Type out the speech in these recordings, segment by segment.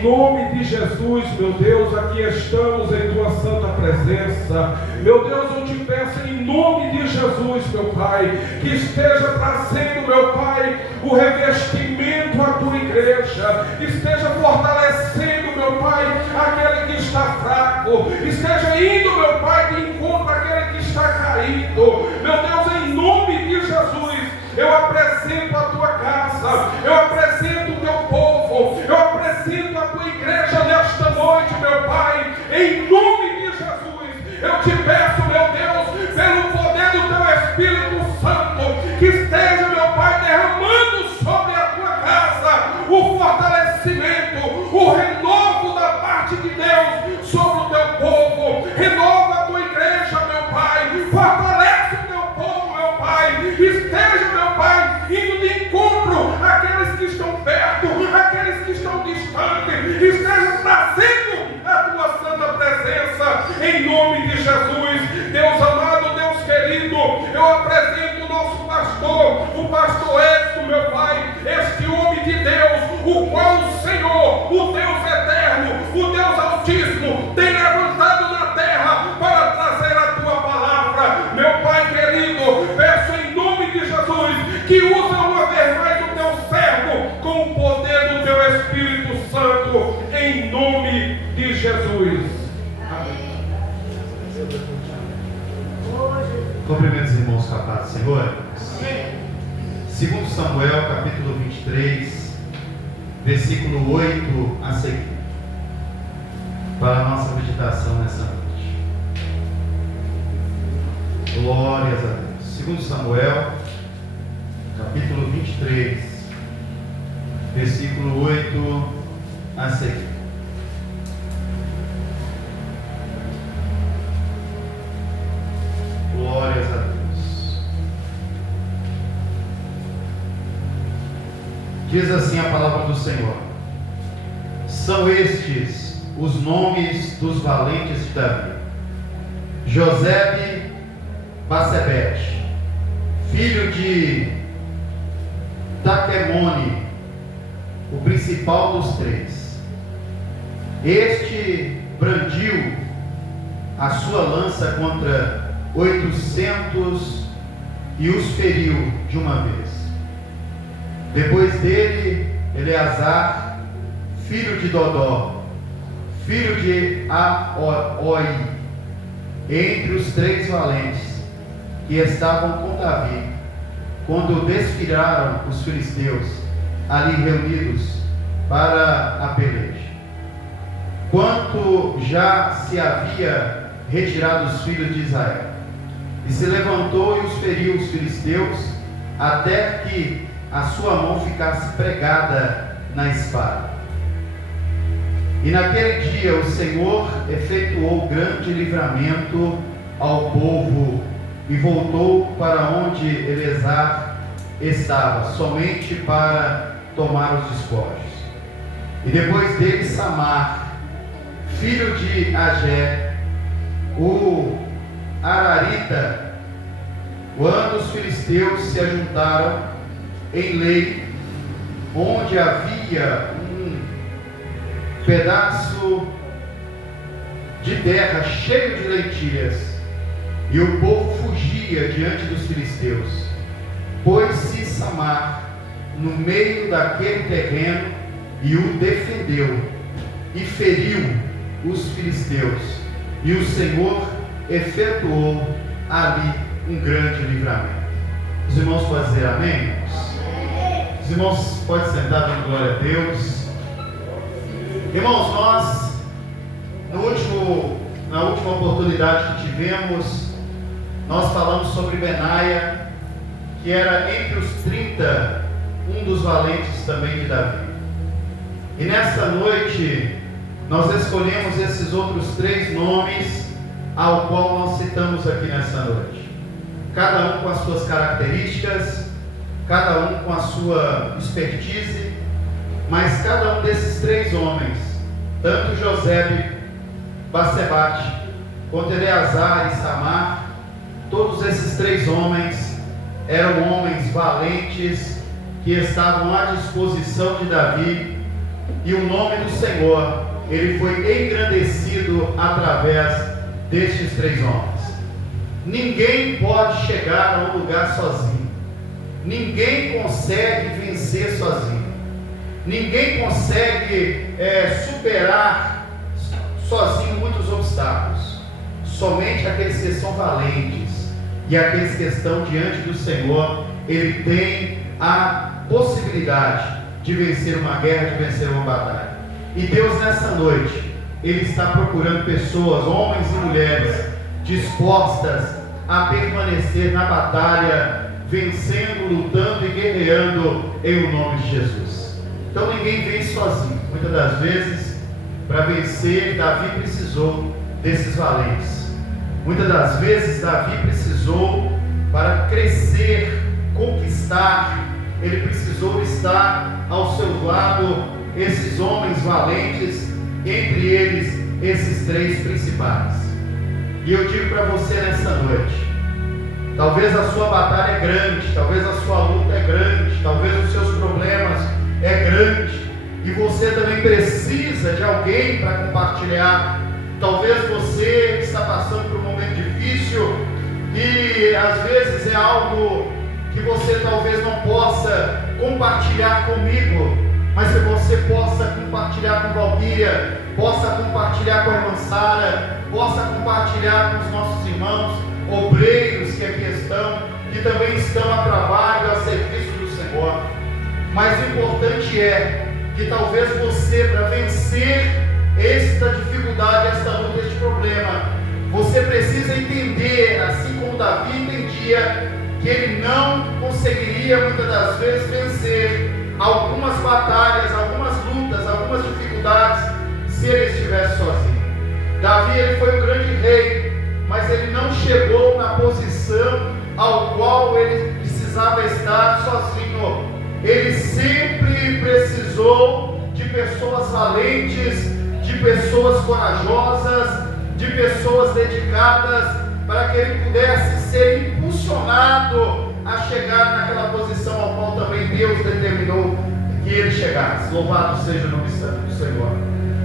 Em nome de Jesus, meu Deus, aqui estamos em tua santa presença. Meu Deus, eu te peço em nome de Jesus, meu Pai, que esteja trazendo, meu Pai, o revestimento à tua igreja, esteja fortalecendo, meu Pai, aquele que está fraco, esteja indo, meu Pai, de encontro àquele que está caído. Meu Deus, em nome de Jesus, eu apresento a tua casa, eu apresento o teu povo, eu apresento a tua igreja nesta noite, meu Pai, em nome de Jesus. Eu te peço, meu Deus, pelo poder do teu Espírito Santo, que esteja, meu Pai, derramando sobre a tua casa o fortalecimento, o renovo da parte de Deus sobre o teu povo. Renova a tua igreja, meu Pai, fortalece o teu povo, meu Pai, esteja, meu Pai, indo de encontro àqueles que estão perto, àqueles que estão distantes, esteja trazendo a tua santa presença, em nome de Jesus. Deus amado, Deus querido, eu apresento o nosso pastor, o pastor Edson, meu Pai, este homem de Deus, o qual o Senhor, o Deus eterno, o Deus altíssimo, tem levantado na terra para trazer a tua palavra. Meu Pai querido, peço em nome de Jesus que usa uma vez mais o teu servo com o poder do teu Espírito Santo, em nome de Jesus. Amém. Cumprimento os irmãos com a paz do Senhor. Segundo Samuel, capítulo 23, versículo 8 a seguir, para a nossa meditação nessa noite. Glórias a Deus. Segundo Samuel, capítulo 23, versículo 8 a seguir. Glórias a Deus. Diz assim a palavra do Senhor: são estes os nomes dos valentes de Davi: Josebe Basebete, filho de Taquemone, o principal dos três. Este brandiu a sua lança contra 800 e os feriu de uma vez. Depois dele, Eleazar, filho de Dodó, filho de Aoi, entre os três valentes que estavam com Davi, quando desfilaram os filisteus ali reunidos para a peleja. Quanto já se havia retirado os filhos de Israel, e se levantou e os feriu os filisteus, até que a sua mão ficasse pregada na espada. E naquele dia o Senhor efetuou grande livramento ao povo, e voltou para onde Eleazar estava, somente para tomar os despojos. E depois dele Samar, filho de Agé, o Ararita, quando os filisteus se ajuntaram em Lei, onde havia um pedaço de terra cheio de lentilhas, e o povo fugia diante dos filisteus. Pôs-se Samar no meio daquele terreno e o defendeu, e feriu os filisteus, e o Senhor efetuou ali um grande livramento. Os irmãos podem dizer amém? Os irmãos podem sentar dando glória a Deus. Irmãos, nós na última oportunidade que tivemos, nós falamos sobre Benaia, que era entre os 30, um dos valentes também de Davi. E nessa noite, nós escolhemos esses outros 3 nomes, ao qual nós citamos aqui nessa noite. Cada um com as suas características, cada um com a sua expertise, mas cada um desses 3 homens, tanto Josebe Basebate, quanto Eleazar e Samar, todos esses 3 homens eram homens valentes que estavam à disposição de Davi e o nome do Senhor, ele foi engrandecido através destes 3 homens. Ninguém pode chegar a um lugar sozinho. Ninguém consegue vencer sozinho. Ninguém consegue superar sozinho muitos obstáculos. Somente aqueles que são valentes e aqueles que estão diante do Senhor, ele tem a possibilidade de vencer uma guerra, de vencer uma batalha. E Deus nessa noite, ele está procurando pessoas, homens e mulheres, dispostas a permanecer na batalha, vencendo, lutando e guerreando em o nome de Jesus. Então ninguém vence sozinho. Muitas das vezes, para vencer, Davi precisou desses valentes. Muitas das vezes, Davi precisou, para crescer, conquistar, ele precisou estar ao seu lado esses homens valentes, entre eles esses 3 principais. E eu digo para você nessa noite, talvez a sua batalha é grande, talvez a sua luta é grande, talvez os seus problemas é grande, e você também precisa de alguém para compartilhar. Talvez você está passando por um momento difícil, e às vezes é algo que você talvez não possa compartilhar comigo, mas que você possa compartilhar com Valquíria, possa compartilhar com a irmã Sara, possa compartilhar com os nossos irmãos obreiros que aqui estão, que também estão a trabalho, a serviço do Senhor. Mas o importante é que talvez você, para vencer esta dificuldade, esta luta, este problema, você precisa entender, assim como Davi entendia, que ele não conseguiria muitas das vezes vencer algumas batalhas, algumas lutas, algumas dificuldades, se ele estivesse sozinho. Davi, ele foi um grande rei, mas ele não chegou na posição ao qual ele precisava estar sozinho. Ele sempre precisou de pessoas valentes, de pessoas corajosas, de pessoas dedicadas, para que ele pudesse ser impulsionado a chegar naquela posição ao qual também Deus determinou que ele chegasse. Louvado seja o nome santo do Senhor.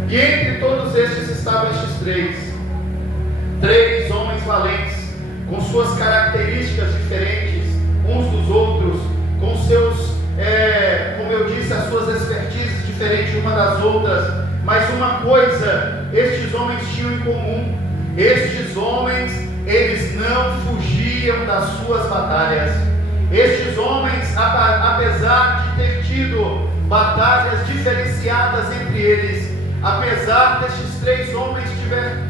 E entre todos estes estavam estes 3 homens valentes, com suas características diferentes uns dos outros, com seus, como eu disse, as suas expertises diferentes uma das outras. Mas uma coisa estes homens tinham em comum: estes homens, eles não fugiam das suas batalhas. Estes homens, apesar de ter tido batalhas diferenciadas entre eles, apesar destes 3 homens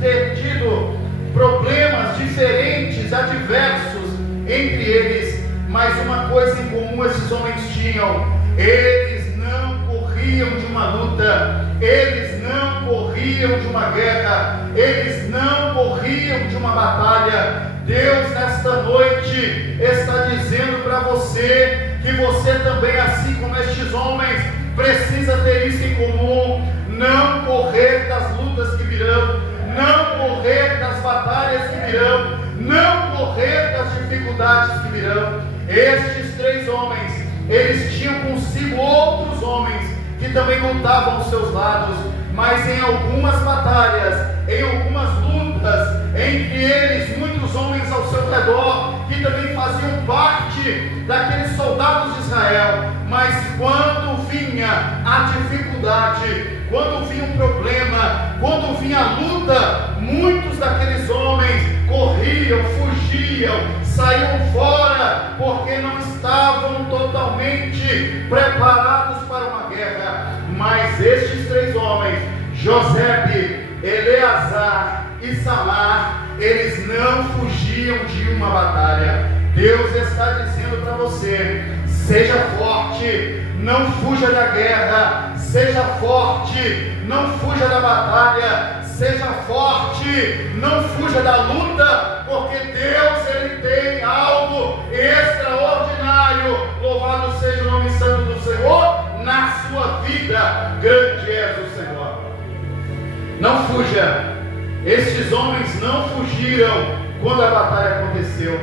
ter tido problemas diferentes, adversos entre eles, mas uma coisa em comum esses homens tinham: eles não corriam de uma luta, eles não corriam de uma guerra, eles não corriam de uma batalha. Deus nesta noite está dizendo para você que você também, assim como estes homens, precisa ter isso em comum: não correr das lutas que virão, não correr das batalhas que virão, não correr das dificuldades que virão. Estes 3 homens, eles tinham consigo outros homens que também lutavam aos seus lados, mas em algumas batalhas, em algumas lutas, entre eles muitos homens ao seu redor, que também faziam parte daqueles soldados de Israel. Mas quando vinha a dificuldade, quando vinha um problema, quando vinha a luta, muitos daqueles homens corriam, fugiam, saíam fora, porque não estavam totalmente preparados para uma guerra. Mas estes 3 homens, Josebe, Eleazar e Samar, eles não fugiam de uma batalha. Deus está dizendo para você: seja forte, não fuja da guerra, seja forte, não fuja da batalha, seja forte, não fuja da luta, porque Deus, ele tem algo extraordinário. Louvado seja o nome santo do Senhor na sua vida. Grande és o Senhor. Não fuja. Estes homens não fugiram quando a batalha aconteceu.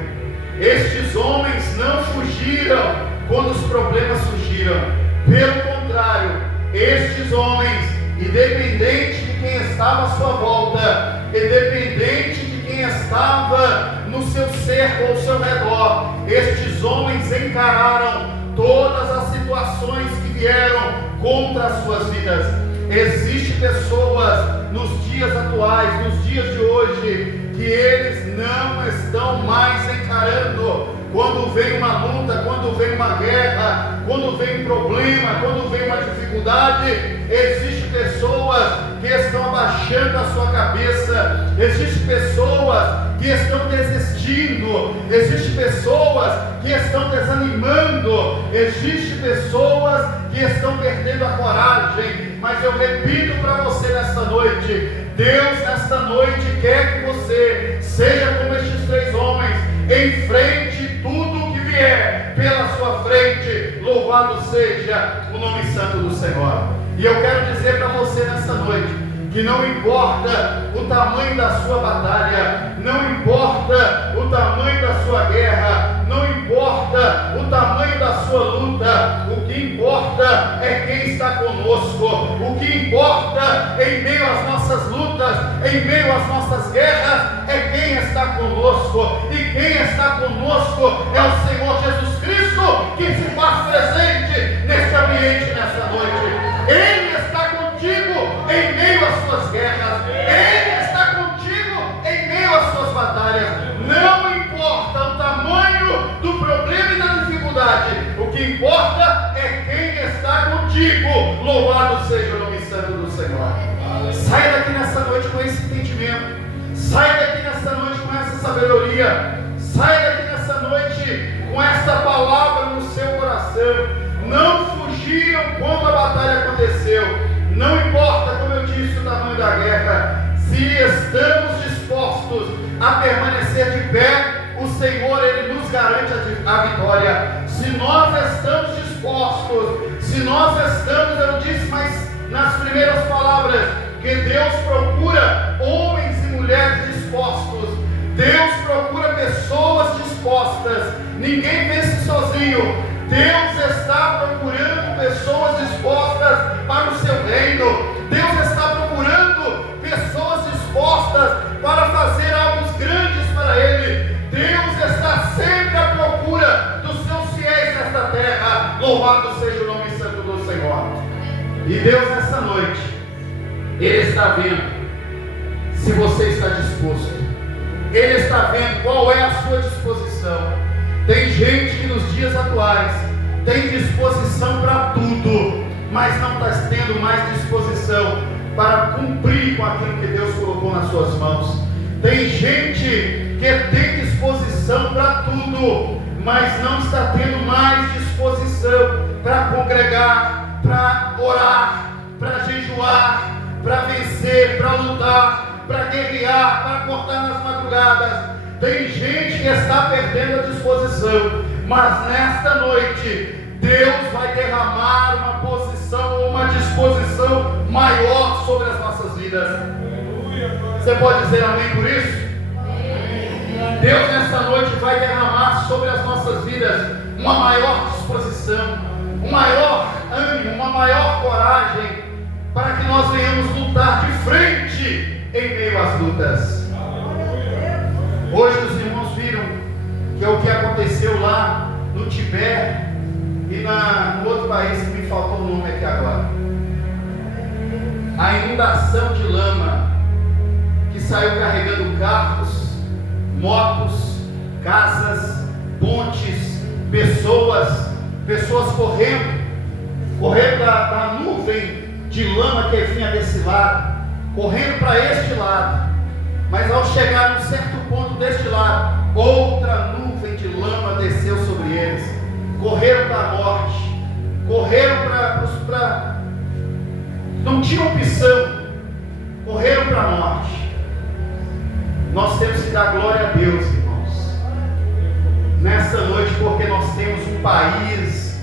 Estes homens não fugiram quando os problemas surgiram. Pelo contrário, estes homens, independente de quem estava à sua volta, independente de quem estava no seu cerco ou ao seu redor, estes homens encararam todas as situações que vieram contra as suas vidas. Existem pessoas nos dias atuais, nos dias de hoje, que eles não estão mais encarando quando vem uma luta, quando vem uma guerra, quando vem um problema, quando vem uma dificuldade. Existem pessoas que estão abaixando a sua cabeça, existem pessoas que estão desistindo, existem pessoas que estão desanimando, existem pessoas que estão perdendo a coragem. Mas eu repito para você nesta noite, Deus nesta noite quer que você seja como estes 3 homens, enfrente tudo o que vier pela sua frente. Louvado seja o nome santo do Senhor. E eu quero dizer para você nesta noite, que não importa o tamanho da sua batalha, não importa o tamanho da sua guerra, não importa o tamanho da sua luta, o que importa é quem está conosco. O que importa em meio às nossas lutas, em meio às nossas guerras, é quem está conosco. E quem está conosco é o Senhor Jesus Cristo, que se faz presente neste ambiente nesta noite. Ele está contigo em meio às suas guerras, Ele está contigo em meio às suas batalhas. Não importa o tamanho do problema e da dificuldade, o que importa é quem está contigo. Louvado seja o nome santo do Senhor. Sai daqui nessa noite com esse entendimento, sai daqui nessa noite com essa sabedoria, sai daqui nessa noite com essa palavra no seu coração. Não fugiram quando a batalha aconteceu. Não importa, como eu disse, o tamanho da guerra. Se estamos dispostos a permanecer de pé, o Senhor, Ele nos garante a vitória. Se nós estamos dispostos, se nós estamos, eu disse mas nas primeiras palavras, que Deus procura homens e mulheres dispostos. Deus procura pessoas dispostas. Ninguém vence sozinho. Deus está procurando pessoas dispostas para o seu reino. Deus está procurando pessoas dispostas para fazer algo grandes para Ele. Deus está sempre à procura dos seus fiéis nesta terra. Louvado seja o nome santo do Senhor. E Deus nessa noite, Ele está vendo se você está disposto. Ele está vendo qual é a sua disposição. Tem gente que nos dias atuais tem disposição para tudo, mas não está tendo mais disposição para cumprir com aquilo que Deus colocou nas suas mãos. Tem gente que tem disposição para tudo, mas não está tendo mais disposição para congregar, para orar, para jejuar, para vencer, para lutar, para guerrear, para acordar nas madrugadas. Tem gente que está perdendo a disposição, mas nesta noite Deus vai derramar uma posição ou uma disposição maior sobre as nossas vidas. Você pode dizer amém por isso? Deus nesta noite vai derramar sobre as nossas vidas uma maior disposição, um maior ânimo, uma maior coragem, para que nós venhamos lutar de frente em meio às lutas. Hoje os irmãos viram que é o que aconteceu lá no Tibete e no outro país que me faltou o nome aqui agora. A inundação de lama que saiu carregando carros, motos, casas, pontes, pessoas correndo da nuvem de lama que vinha desse lado, correndo para este lado. Mas ao chegar num certo ponto deste lado, outra nuvem de lama desceu sobre eles. Correram para a morte, correram para não tinha opção, correram para a morte. Nós temos que dar glória a Deus, irmãos, nessa noite, porque nós temos um país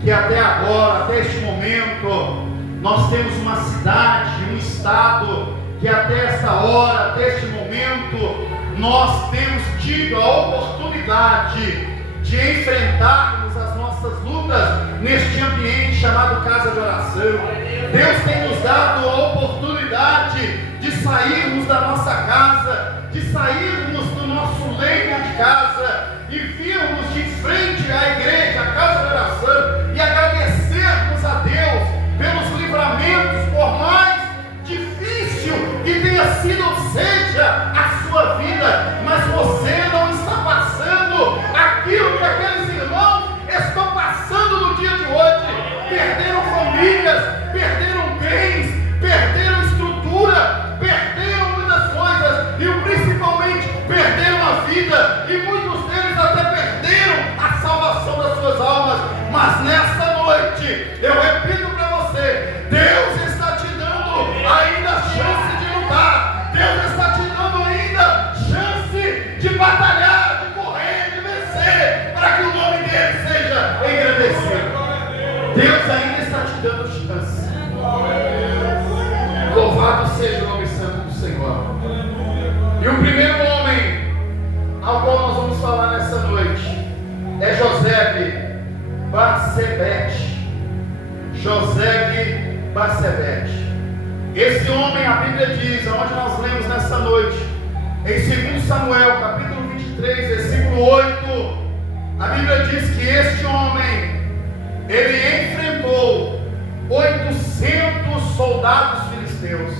que até agora, até este momento, nós temos uma cidade, um estado que até esta hora, até este momento, nós temos tido a oportunidade de enfrentarmos as nossas lutas neste ambiente chamado casa de oração. Deus tem nos dado a oportunidade de sairmos da nossa casa, de sairmos do nosso leito de casa e virmos de frente à igreja, à casa de oração e agradecermos a Deus pelos livramentos, por mais difícil que tenha sido ou seja a sua vida, mas você não está passando aquilo que aqueles irmãos estão passando no dia de hoje. Perderam famílias, perderam bens, perderam estrutura, perderam muitas coisas e principalmente perderam a vida, e muitos deles até perderam a salvação das suas almas. Mas nesta noite eu repito para você, Deus está te dando ainda a chance de lutar, Deus está te dando ainda chance de batalhar, de correr, de vencer, para que o nome dele seja engrandecido. Deus ainda está te dando chance. Louvado seja o nome santo do Senhor. E o primeiro homem ao qual nós vamos falar nessa noite é Josebe Batsebete. Josebe Batsebete. Esse homem, a Bíblia diz, onde nós lemos nessa noite, em 2 Samuel, capítulo 23, versículo 8, a Bíblia diz que este homem, ele enfrentou 800 soldados filisteus.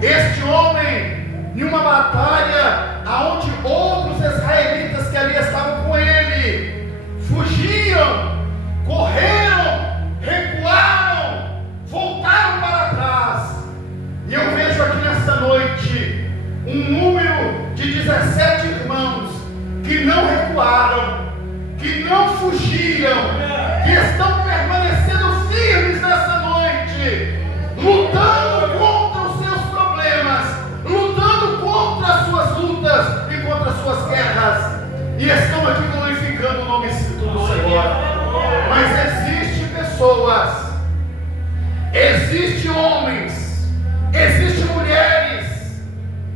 Este homem, em uma batalha onde outros israelitas que ali estavam com ele fugiam, correram, recuaram, voltaram para trás. E eu vejo aqui nesta noite um número de 17 irmãos que não recuaram, que não fugiram, que estão permanecendo firmes nessa noite, lutando contra os seus problemas, lutando contra as suas lutas e contra as suas guerras, e estão aqui glorificando o nome santo do Senhor. Mas existem pessoas, existem homens, existem mulheres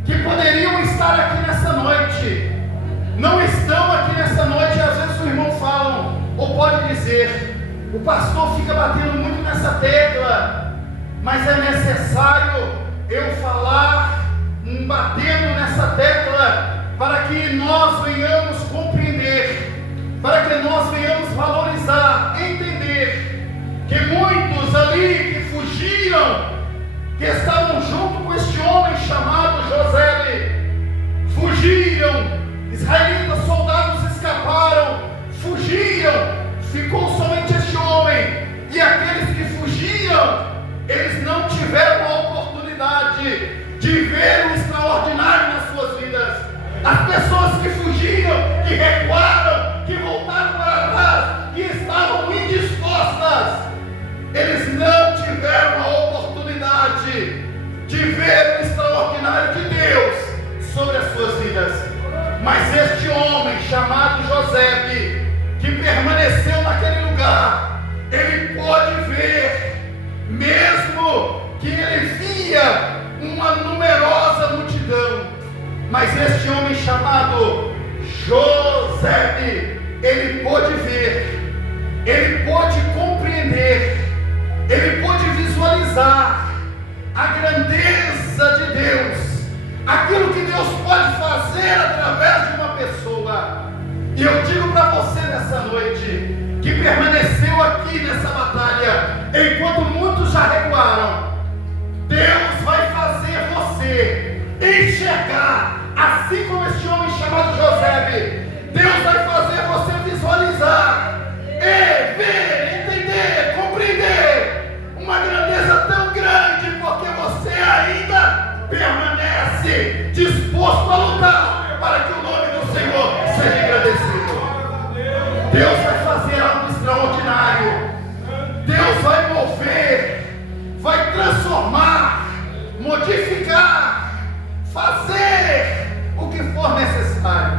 que poderiam estar aqui nessa noite, não estão aqui nessa noite. Às vezes o irmão fala, ou pode dizer, o pastor fica batendo muito nessa tecla, mas é necessário eu falar, batendo nessa tecla, para que nós venhamos compreender, para que nós venhamos valorizar, entender que muitos ali que fugiram, que estavam junto com este homem chamado Josebe, fugiram, israelitas, soldados escaparam, fugiam, ficou somente este homem, e aqueles que fugiam, eles não tiveram a oportunidade de ver o extraordinário nas suas vidas. As pessoas que fugiram, que recuaram, que voltaram para trás, que estavam indispostas, eles não tiveram a oportunidade de ver o extraordinário de Deus sobre as suas vidas. Mas este homem chamado Josebe, que permaneceu naquele lugar, ele pôde ver, mesmo que ele via uma numerosa multidão, mas este homem chamado Josebe, ele pôde ver, ele pôde compreender, ele pôde visualizar a grandeza de Deus, aquilo que Deus pode fazer através de uma pessoa. E eu digo para você nessa noite, que permaneceu aqui nessa batalha, enquanto muitos já recuaram, Deus vai fazer você enxergar, assim como este homem chamado Josebe. Deus vai fazer você visualizar, ver, entender, compreender uma grandeza tão grande, porque você ainda permanece disposto a lutar para que o nome do Senhor seja agradecido. Deus vai fazer algo extraordinário. Deus vai mover, vai transformar, modificar, fazer o que for necessário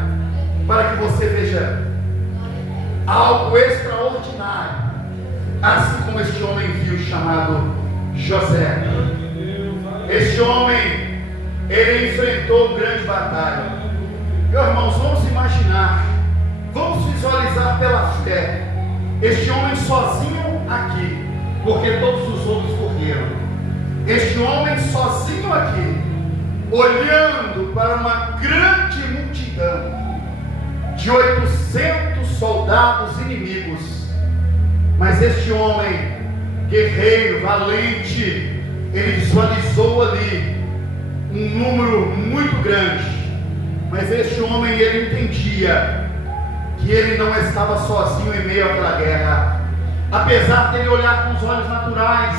para que você veja algo extraordinário, assim como este homem viu, chamado José. Este homem, ele enfrentou uma grande batalha. Meus irmãos, vamos imaginar, vamos visualizar pela fé este homem sozinho aqui, porque todos os outros correram. correram. Este homem sozinho aqui, olhando para uma grande multidão de 800 soldados inimigos, mas este homem, guerreiro, valente, ele visualizou ali um número muito grande, mas este homem, ele entendia que ele não estava sozinho em meio àquela guerra. Apesar dele olhar com os olhos naturais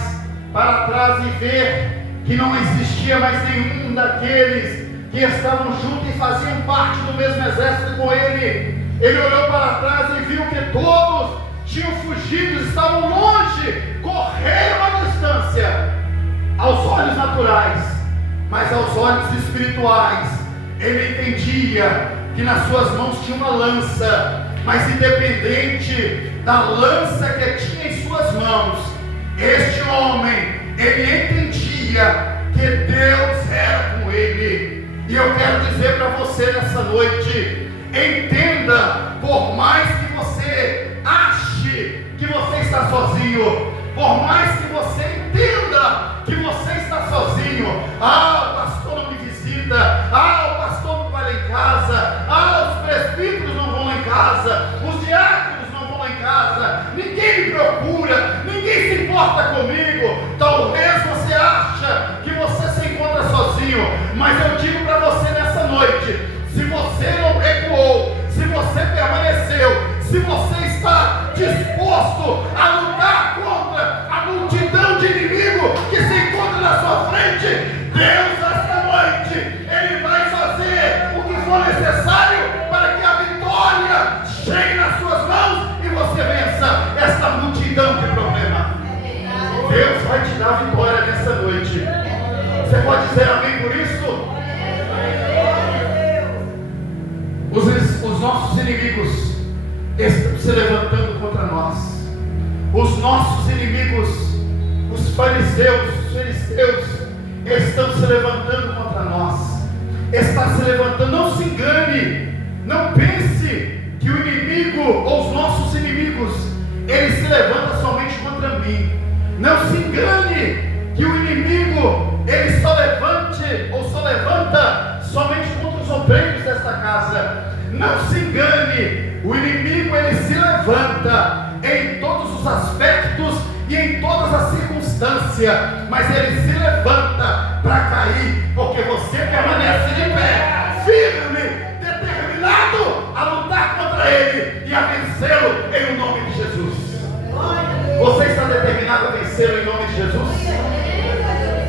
para trás e ver que não existia mais nenhum daqueles que estavam juntos e faziam parte do mesmo exército com ele, ele olhou para trás e viu que todos tinham fugido, estavam longe, correram a distância, aos olhos naturais, mas aos olhos espirituais, ele entendia que nas suas mãos tinha uma lança, mas independente da lança que tinha em suas mãos, este homem, ele entendia que Deus era com ele. E eu quero dizer para você nessa noite, entenda, por mais que você ache que você está sozinho, por mais que você entenda que você está sozinho, o pastor não me visita, o pastor não vai lá em casa, os presbíteros não vão lá em casa, os diáconos não vão lá em casa, ninguém me procura, ninguém se importa comigo. Talvez você acha que você se encontra sozinho, mas eu digo para você nessa noite, se você não recuou, se você permaneceu, se você está disposto a lutar contra a multidão de inimigo que se encontra na sua frente, Deus esta noite, Ele vai fazer o que for necessário para que a vitória chegue nas suas mãos e você vença esta multidão de problemas. Deus vai te dar vitória nessa noite. Você pode dizer amém por isso? Os nossos inimigos estão se levantando contra nós. Os nossos inimigos, os fariseus, os filisteus, estão se levantando contra nós. Está se levantando. Não se engane, não pense que o inimigo ou os nossos inimigos, ele se levanta somente contra mim. Não se engane que o inimigo, ele só levanta somente contra os obreiros desta casa. Não se engane, o inimigo, ele se levanta em todos os aspectos e em todas as circunstâncias, mas ele se levanta para cair, porque você permanece de pé, firme, determinado a lutar contra ele e a vencê-lo em o nome de Jesus. Você está determinado a vencê-lo em nome de Jesus?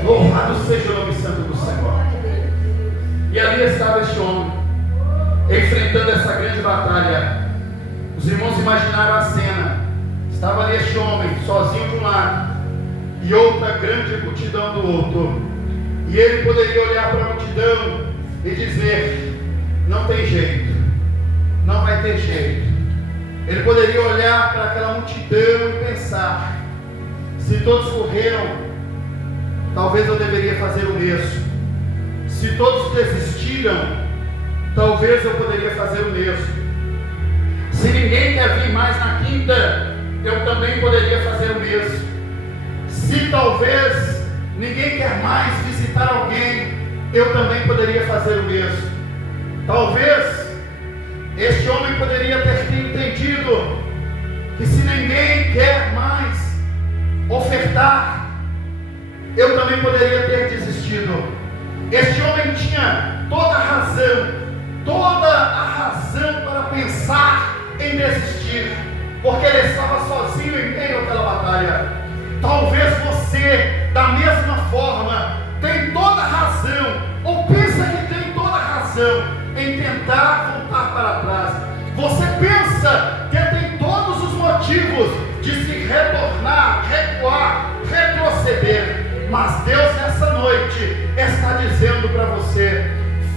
Louvado seja o nome santo do Senhor. E ali estava este homem, enfrentando essa grande batalha. Os irmãos imaginaram a cena. Estava ali este homem, sozinho de um lado, e outra grande multidão do outro. E ele poderia olhar para a multidão e dizer: não tem jeito, não vai ter jeito. Ele poderia olhar para aquela multidão e pensar: se todos correram, talvez eu deveria fazer o mesmo. Se todos desistiram, talvez eu poderia fazer o mesmo. Se ninguém quer vir mais na quinta, eu também poderia fazer o mesmo. Se talvez ninguém quer mais visitar alguém, eu também poderia fazer o mesmo. Talvez este homem poderia ter entendido que se ninguém quer mais ofertar, eu também poderia ter desistido. Este homem tinha toda a razão para pensar em desistir, porque ele estava sozinho em meio àquela batalha. Talvez você, da mesma forma, tem toda a razão, ou pensa que tem toda a razão em tentar voltar para trás. Você pensa que tem todos os motivos de se retornar, recuar, retroceder. Mas Deus nessa noite está dizendo para você: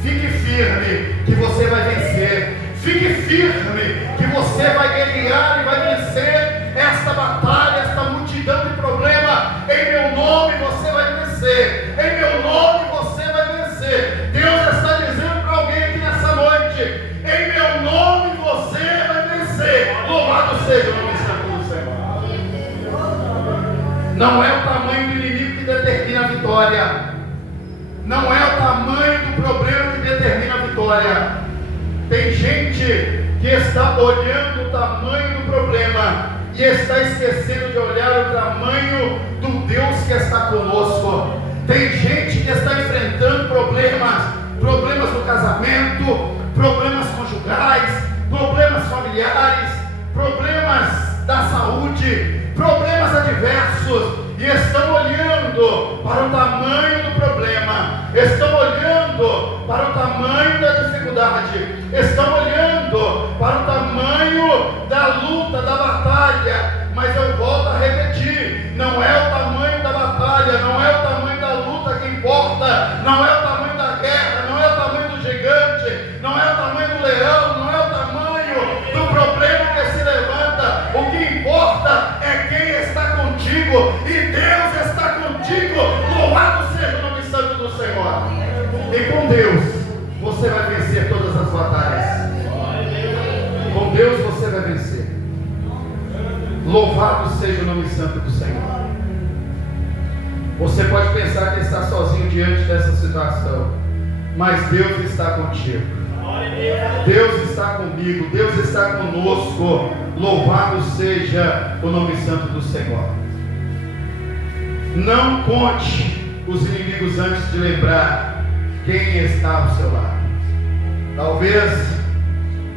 fique firme que você vai vencer. Fique firme que você vai guerrear e vai vencer esta batalha, esta multidão de problemas. Em meu nome você vai vencer. Em meu nome você vai vencer. Deus está dizendo para alguém aqui nessa noite: em meu nome você vai vencer. Louvado seja o nome santo do Senhor. Não é o tamanho do inimigo Não é o tamanho do problema que determina a vitória. Tem gente que está olhando o tamanho do problema e está esquecendo de olhar o tamanho do Deus que está conosco. Tem gente que está enfrentando problemas no casamento, problemas conjugais, problemas familiares, problemas da saúde, problemas adversos, e estão olhando para o tamanho do problema, estão olhando para o tamanho da dificuldade, estão olhando para o tamanho da luta, da batalha. Mas eu volto a repetir, não é o tamanho da batalha, não é o tamanho da luta que importa, não é o tamanho da guerra, não é o tamanho do gigante, não é o tamanho do leão, não é o tamanho do problema que se levanta. O que importa é quem está contigo, e Deus está contigo. Louvado seja o nome santo do Senhor. E com Deus você vai vencer todas as batalhas. Com Deus você vai vencer. Louvado seja o nome santo do Senhor. Você pode pensar que está sozinho diante dessa situação, mas Deus está contigo. Deus está comigo, Deus está conosco. Louvado seja o nome santo do Senhor. Não conte os inimigos antes de lembrar quem está ao seu lado. Talvez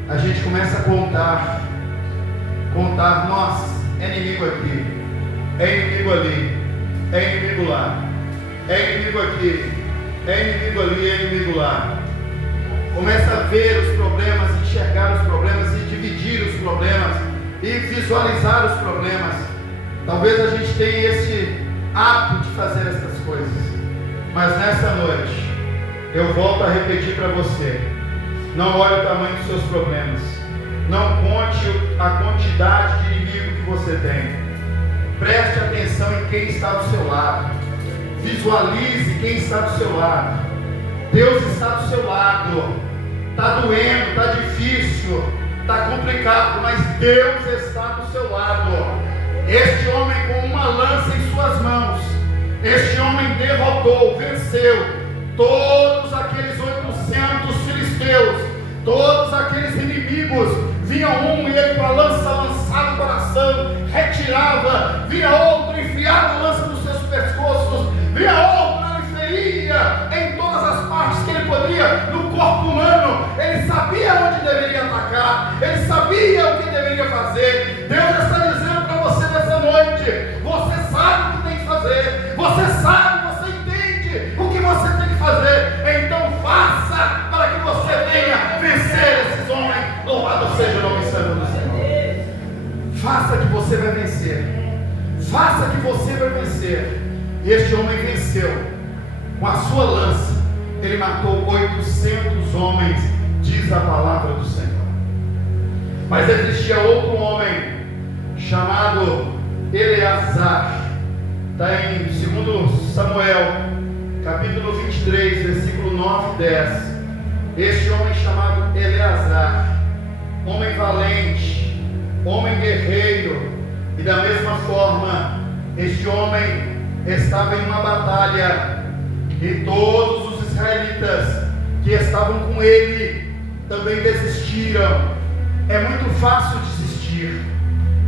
a gente comece a contar, nossa, é inimigo aqui, é inimigo ali, é inimigo lá, é inimigo aqui, é inimigo ali, é inimigo lá. Começa a ver os problemas, enxergar os problemas e dividir os problemas e visualizar os problemas. Talvez a gente tenha esse hábito de fazer essas coisas, mas nessa noite eu volto a repetir para você: não olhe o tamanho dos seus problemas, não conte a quantidade de inimigo que você tem. Preste atenção em quem está do seu lado, visualize quem está do seu lado. Deus está do seu lado. Está doendo, está difícil, está complicado, mas Deus está do seu lado. Este homem com uma lança em suas mãos, este homem derrotou, venceu todos aqueles 800 filisteus, todos aqueles inimigos. Vinha um e ele com a lança lançada no coração, retirava, vinha outro, enfiava a lança nos seus pescoços, vinha outro, ele feria em todas as partes que ele poderia, no corpo humano. Ele sabia onde deveria atacar, ele sabia o que deveria fazer. Deus está dizendo para você nessa noite: você sabe o que tem que fazer, você sabe, você entende o que você tem que fazer, então faça para que você venha vencer esses homens. Louvado seja o nome santo do Senhor. Faça que você vai vencer, faça que você vai vencer. E este homem venceu com a sua lança. Ele matou 800 homens, diz a palavra do Senhor. Mas existia outro homem chamado Eleazar. Está em 2 Samuel, capítulo 23, versículo 9 e 10. Este homem chamado Eleazar, homem valente, homem guerreiro, e da mesma forma, este homem estava em uma batalha, e todos os israelitas que estavam com ele também desistiram. É muito fácil desistir,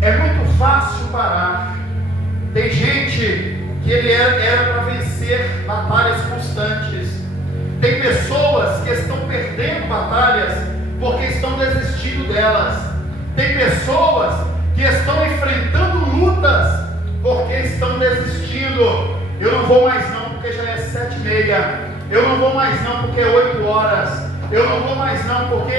é muito fácil parar. Tem gente que ele era para vencer batalhas constantes. Tem pessoas que estão perdendo batalhas porque estão desistindo delas. Tem pessoas que estão enfrentando lutas porque estão desistindo. Eu não vou mais não porque já é 7h30. Eu não vou mais não porque é 8 horas. Eu não vou mais não porque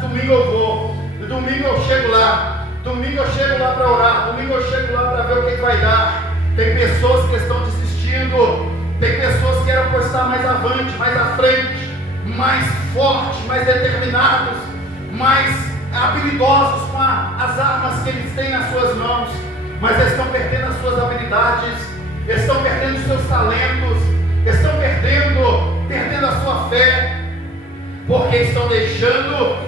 domingo eu vou. Domingo eu chego lá. Domingo eu chego lá para orar. Domingo eu chego lá para ver o que vai dar. Tem pessoas que estão desistindo. Tem pessoas que querem estar mais avante, mais à frente, mais fortes, mais determinados, mais habilidosos com as armas que eles têm nas suas mãos, mas estão perdendo as suas habilidades, estão perdendo os seus talentos, estão perdendo a sua fé, porque estão deixando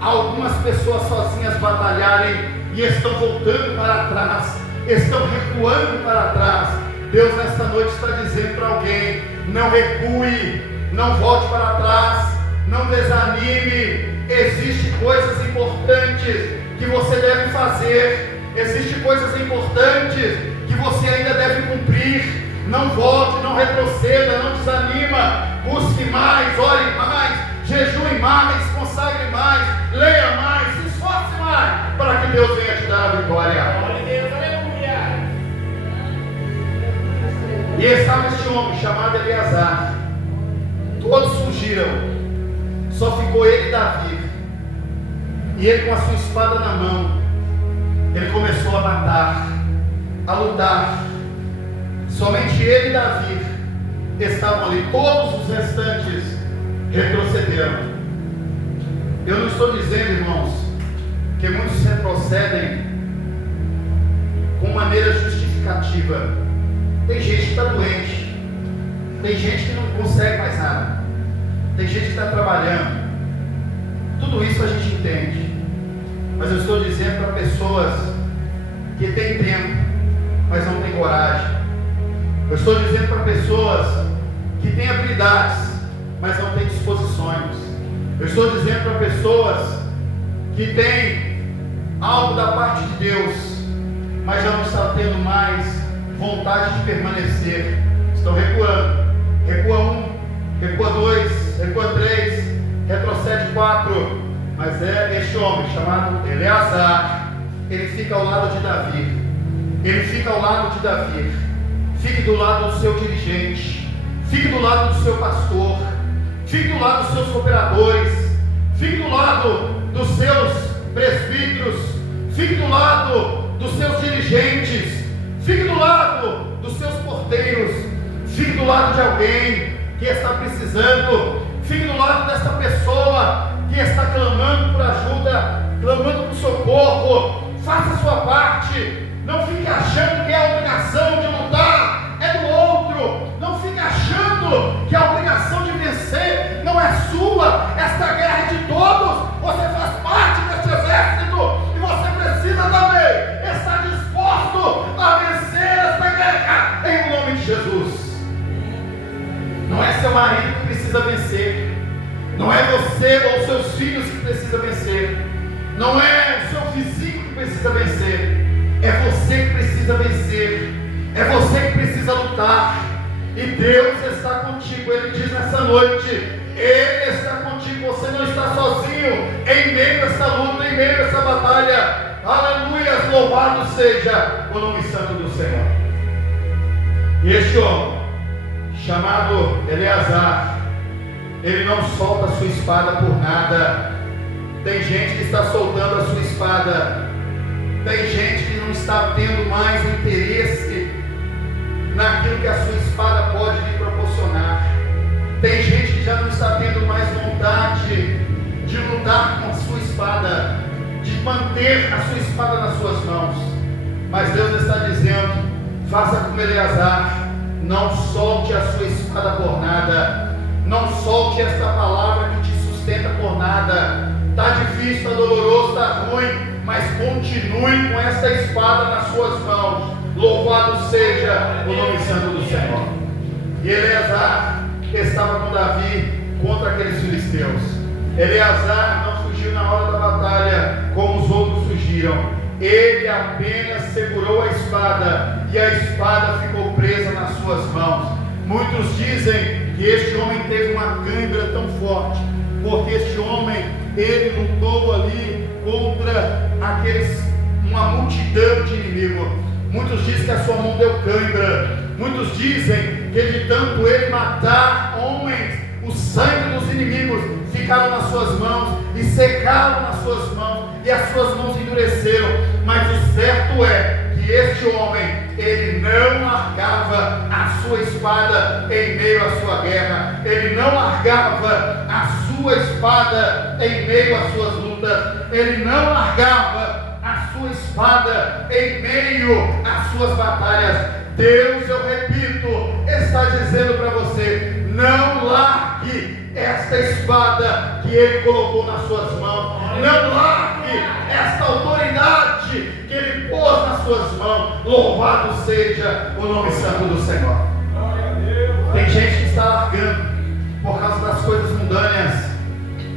algumas pessoas sozinhas batalharem e estão voltando para trás, estão recuando para trás. Deus nesta noite está dizendo para alguém: não recue, não volte para trás, não desanime. Existem coisas importantes que você deve fazer, existem coisas importantes que você ainda deve cumprir. Não volte, não retroceda, não desanima. Busque mais, ore mais, jejue mais, consagre mais, leia mais, se esforce mais, para que Deus venha te dar a vitória. Glória a Deus, aleluia. E estava este homem chamado Eleazar. Todos fugiram, só ficou ele e Davi. E ele, com a sua espada na mão, ele começou a matar, a lutar. Somente ele e Davi estavam ali. Todos os restantes retrocederam. Eu não estou dizendo, irmãos, que muitos retrocedem com maneira justificativa. Tem gente que está doente, tem gente que não consegue mais nada, tem gente que está trabalhando. Tudo isso a gente entende. Mas eu estou dizendo para pessoas que têm tempo, mas não têm coragem. Eu estou dizendo para pessoas que têm habilidades, mas não têm disposições. Eu estou dizendo para pessoas que têm algo da parte de Deus, mas já não estão tendo mais vontade de permanecer. Estão recuando. Recua 1, recua 2, recua 3, retrocede 4. Mas é este homem chamado Eleazar. Ele fica ao lado de Davi. Ele fica ao lado de Davi. Fique do lado do seu dirigente, fique do lado do seu pastor, fique do lado dos seus cooperadores, fique do lado dos seus presbíteros, fique do lado dos seus dirigentes, fique do lado dos seus porteiros, fique do lado de alguém que está precisando, fique do lado desta pessoa que está clamando por ajuda, clamando por socorro. Faça a sua parte. Não fique achando que é a obrigação de lutar é do outro. Não fique achando que a obrigação de vencer não é sua. Esta guerra é de todos. Você faz parte deste exército e você precisa também estar disposto a vencer esta guerra em nome de Jesus. Não é seu marido que precisa vencer, não é você ou seus filhos que precisa vencer, não é o seu vizinho que precisa vencer. É você que precisa vencer, é você que precisa lutar, e Deus está contigo. Ele diz nessa noite: Ele está contigo, você não está sozinho em meio a essa luta, em meio a essa batalha. Aleluia, louvado seja o nome santo do Senhor. E este homem, chamado Eleazar, ele não solta a sua espada por nada. Tem gente que está soltando a sua espada. Tem gente que não está tendo mais interesse naquilo que a sua espada pode lhe proporcionar. Tem gente que já não está tendo mais vontade de lutar com a sua espada, de manter a sua espada nas suas mãos. Mas Deus está dizendo: faça como Eleazar, não solte a sua espada por nada, não solte esta palavra que te sustenta por nada. Está difícil, está doloroso, está ruim, mas continue com esta espada nas suas mãos. Louvado seja o nome santo do Senhor. E Eleazar estava com Davi contra aqueles filisteus. Eleazar não fugiu na hora da batalha como os outros fugiram. Ele apenas segurou a espada e a espada ficou presa nas suas mãos. Muitos dizem que este homem teve uma cãibra tão forte porque este homem, ele lutou ali contra uma multidão de inimigos. Muitos dizem que a sua mão deu cãibra. Muitos dizem que de tanto ele matar homens, o sangue dos inimigos ficaram nas suas mãos e secaram nas suas mãos, e as suas mãos endureceram. Mas o certo é que este homem, ele não largava a sua espada em meio à sua guerra. Ele não largava a sua espada em meio às suas lutas. Ele não largava a sua espada em meio às suas batalhas. Deus, eu repito, está dizendo para você: não largue esta espada que Ele colocou nas suas mãos. Não largue toque esta autoridade que Ele pôs nas suas mãos. Louvado seja o nome santo do Senhor. Tem gente que está largando por causa das coisas mundâneas.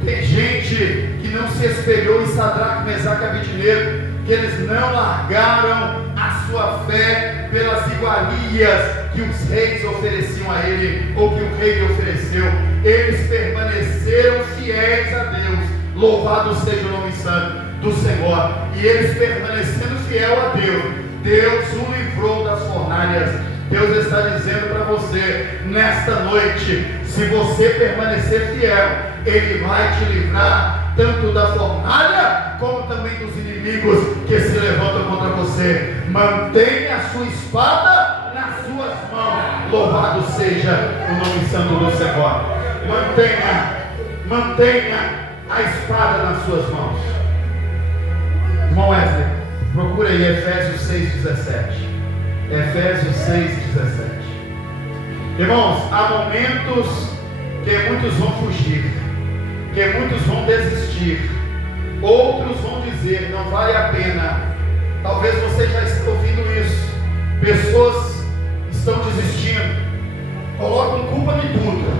Tem gente que não se espelhou em Sadraque, Mesaque e Abednego, que eles não largaram a sua fé pelas iguarias que os reis ofereciam a ele, ou que o rei lhe ofereceu. Eles permaneceram fiéis a Deus. Louvado seja o nome santo do Senhor. E eles permanecendo fiel a Deus, Deus o livrou das fornalhas. Deus está dizendo para você nesta noite: se você permanecer fiel, Ele vai te livrar tanto da fornalha como também dos inimigos que se levantam contra você. Mantenha a sua espada nas suas mãos. Louvado seja o nome santo do Senhor. Mantenha a espada nas suas mãos. Irmão Wesley, procura aí Efésios 6,17. Efésios 6,17. Irmãos, há momentos que muitos vão fugir, que muitos vão desistir, outros vão dizer: não vale a pena. Talvez você já esteja ouvindo isso. Pessoas estão desistindo, colocam culpa em tudo.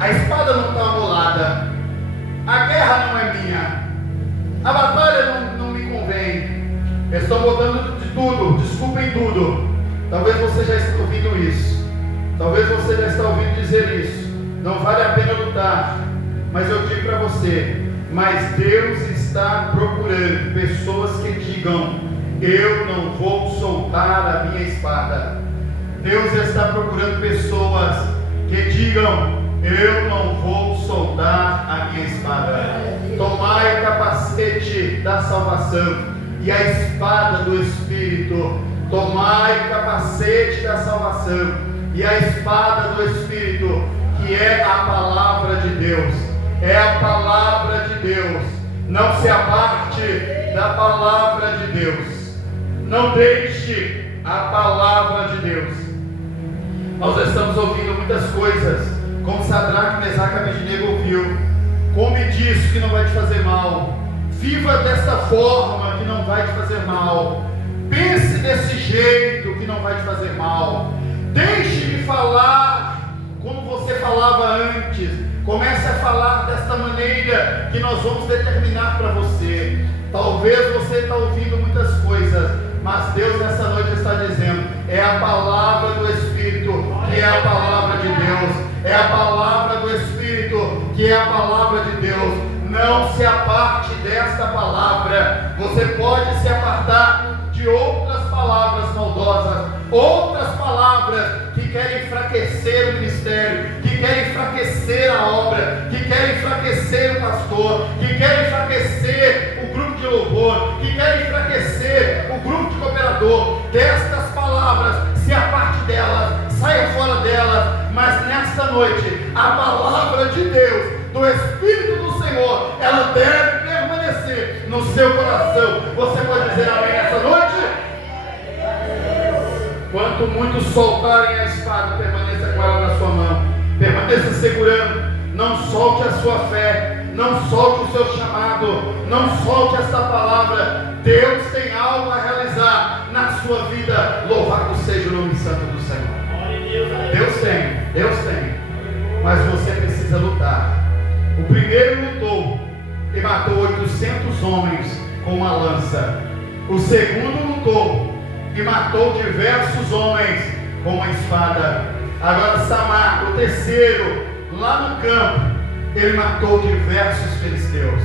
A espada não está amolada, a guerra não é minha, a batalha não me convém. Estão botando de tudo, desculpa em tudo. Talvez você já esteja ouvindo isso. Talvez você já esteja ouvindo dizer isso. Não vale a pena lutar. Mas eu digo para você: mas Deus está procurando pessoas que digam: eu não vou soltar a minha espada. Deus está procurando pessoas que digam: eu não vou soltar a minha espada. Tomai o capacete da salvação e a espada do Espírito. Tomai o capacete da salvação e a espada do Espírito, que é a palavra de Deus. É a palavra de Deus. Não se aparte da palavra de Deus. Não deixe a palavra de Deus. Nós estamos ouvindo muitas coisas, como Sadraque, Mesaque e Abednego ouviu. Come disso que não vai te fazer mal. Viva desta forma que não vai te fazer mal. Pense desse jeito que não vai te fazer mal. Deixe de falar como você falava antes. Comece a falar desta maneira que nós vamos determinar para você. Talvez você está ouvindo muitas coisas, mas Deus nessa noite está dizendo: é a palavra do Espírito que é a palavra de Deus. É a palavra do Espírito que é a palavra de Deus. Não se aparte desta palavra. Você pode se apartar de outras palavras maldosas, outras palavras que querem enfraquecer o ministério, que querem enfraquecer a obra, que querem enfraquecer o pastor, que querem enfraquecer o grupo de louvor, que querem enfraquecer o grupo de cooperador. Destas palavras, se aparte delas, saia fora delas. Mas nesta noite, a palavra de Deus, do Espírito do Senhor, ela deve permanecer no seu coração. Você pode dizer amém nessa noite? Quanto muitos soltarem a espada, permaneça com ela na sua mão. Permaneça segurando. Não solte a sua fé. Não solte o seu chamado. Não solte esta palavra. Deus tem algo a realizar na sua vida. Louvado seja o nome santo do Senhor. Deus tem. Mas você precisa lutar. O primeiro lutou e matou 800 homens com uma lança. O segundo lutou e matou diversos homens com uma espada. Agora Samar, o terceiro, lá no campo, ele matou diversos filisteus.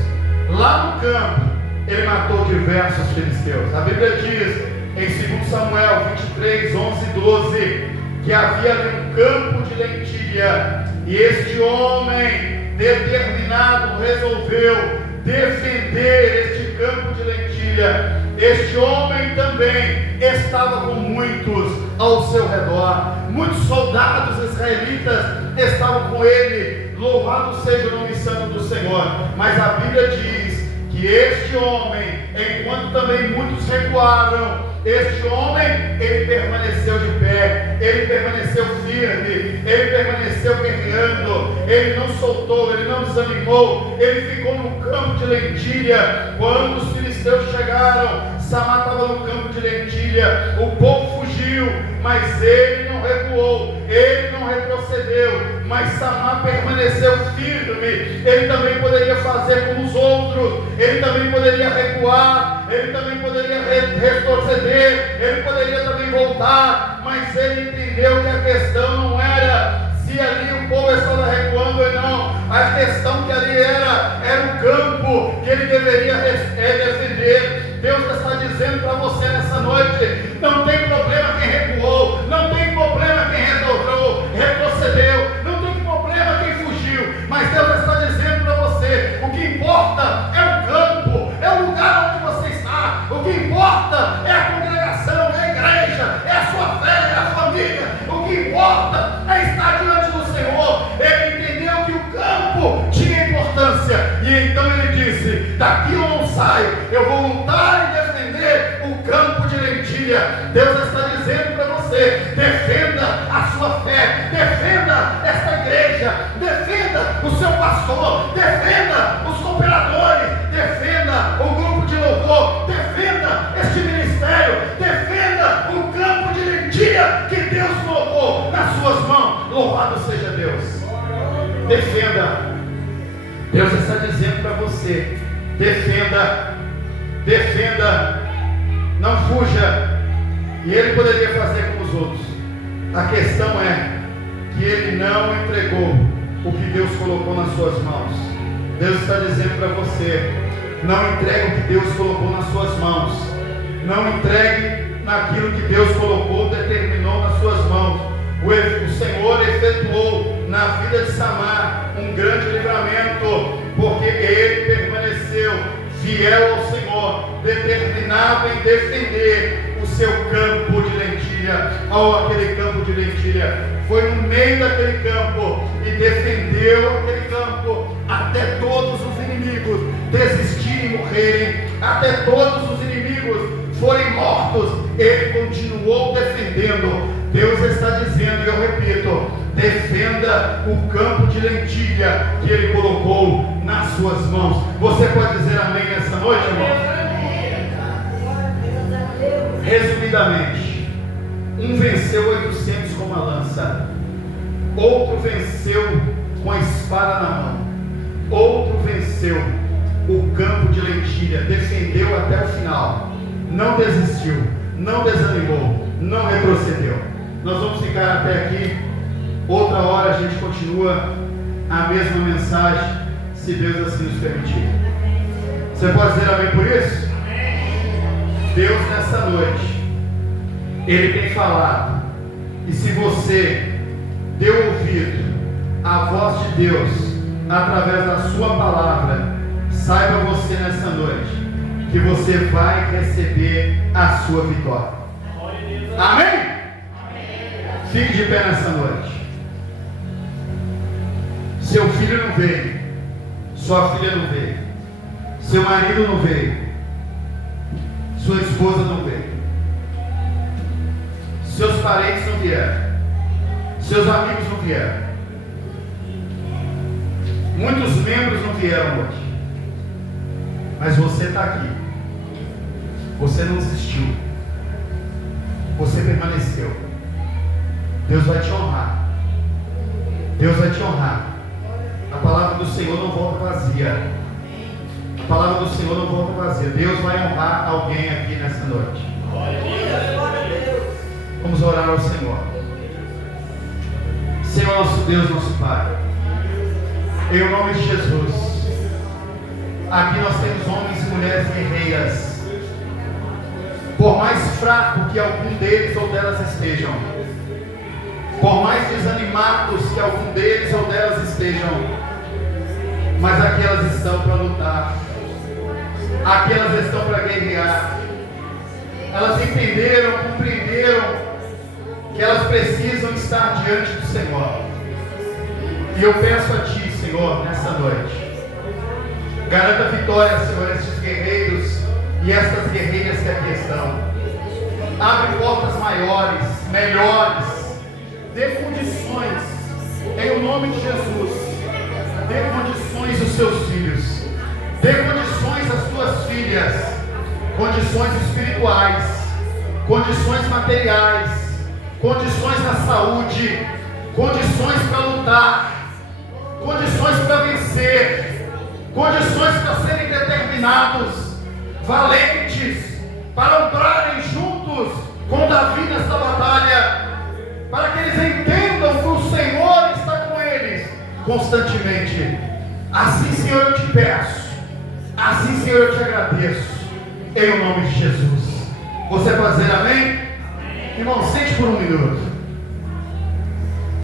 Lá no campo, ele matou diversos filisteus. A Bíblia diz em 2 Samuel 23, 11 e 12, que havia ali um campo de lentilha, e este homem determinado resolveu defender este campo de lentilha. Este homem também estava com muitos ao seu redor. Muitos soldados israelitas estavam com ele. Louvado seja o nome santo do Senhor. Mas a Bíblia diz que este homem, enquanto também muitos recuaram, Este homem, ele permaneceu de pé, ele permaneceu firme, ele permaneceu guerreando, ele não soltou, ele não desanimou, ele ficou no campo de lentilha. Quando os filisteus chegaram, Samar estava no campo de lentilha, o povo fugiu, mas ele não recuou, ele não retrocedeu, mas Samar permaneceu firme. Ele também poderia fazer como os outros, ele também poderia recuar, ele também poderia retroceder, ele poderia também voltar, mas ele entendeu que a questão não era se ali o povo estava recuando ou não, a questão que ali era o campo que ele deveria defender. Deus está dizendo para você nessa noite: não tem problema quem recuou, não tem problema quem retrocedeu, não tem problema quem fugiu, mas Deus está dizendo para você: o que importa é o campo, é o lugar onde você está, o que importa é a congregação, é a igreja, é a sua fé, é a família, o que importa é estar diante do Senhor. Ele entendeu que o campo tinha importância, e então ele disse: daqui eu não saio, eu vou lutar e defender o campo de lentilha. Deus está dizendo para você: defenda a sua fé, defenda esta igreja, defenda o seu pastor, defenda os cooperadores, defenda o grupo de louvor, defenda este ministério, defenda o campo de lentilha que Deus colocou nas suas mãos. Louvado seja Deus. Defenda. Deus está dizendo para você: defenda, defenda, não fuja. E ele poderia fazer como os outros. A questão é que ele não entregou o que Deus colocou nas suas mãos. Deus está dizendo para você: não entregue o que Deus colocou nas suas mãos, não entregue naquilo que Deus colocou, determinou nas suas mãos. O Senhor efetuou na vida de Samar um grande livramento, porque ele permaneceu fiel ao Senhor, determinado em defender o seu campo de lentilha. Aquele campo de lentilha foi no meio daquele campo e defendeu aquele campo até todos os inimigos desistirem e morrerem, até todos os inimigos forem mortos. Ele continuou defendendo. Deus está dizendo, e eu repito: defenda o campo de lentilha que Ele colocou nas suas mãos. Você pode dizer amém nessa noite, irmão? Resumidamente, um venceu 800 com uma lança, outro venceu com a espada na mão, outro venceu o campo de lentilha, defendeu até o final, não desistiu, não desanimou, não retrocedeu. Nós vamos ficar até aqui. Outra hora a gente continua a mesma mensagem, se Deus assim nos permitir. Você pode dizer amém por isso? Deus nessa noite, Ele tem falado. E se você deu ouvido à voz de Deus através da sua palavra, saiba você nessa noite que você vai receber a sua vitória. Amém? Fique de pé nessa noite. Seu filho não veio, sua filha não veio, seu marido não veio, sua esposa não veio, seus parentes não vieram, seus amigos não vieram, muitos membros não vieram hoje, mas você está aqui. Você não desistiu, você permaneceu. Deus vai te honrar. Deus vai te honrar. A palavra do Senhor não volta vazia. A palavra do Senhor não volta vazia. Deus vai honrar alguém aqui nessa noite. Vamos orar ao Senhor. Senhor nosso Deus, nosso Pai, em nome de Jesus, aqui nós temos homens e mulheres guerreiras. Por mais fraco que algum deles ou delas estejam, por mais desanimados que algum deles ou delas estejam, mas aqui elas estão para lutar, aqui elas estão para guerrear. Elas entenderam, compreenderam que elas precisam estar diante do Senhor. E eu peço a Ti, Senhor, nessa noite, garanta vitória, Senhor, a estes guerreiros e estas guerreiras que aqui estão. Abre portas maiores, melhores. Dê condições, em o nome de Jesus. Dê condições aos seus filhos. Dê condições às tuas filhas. Condições espirituais, condições materiais, condições na saúde, condições para lutar, condições para vencer, condições para serem determinados, valentes, para lutarem juntos com Davi nesta batalha, para que eles entendam que o Senhor está com eles constantemente. Assim, Senhor, eu te peço, assim, Senhor, eu te agradeço, em nome de Jesus. Você pode dizer amém? Irmão, sente por um minuto.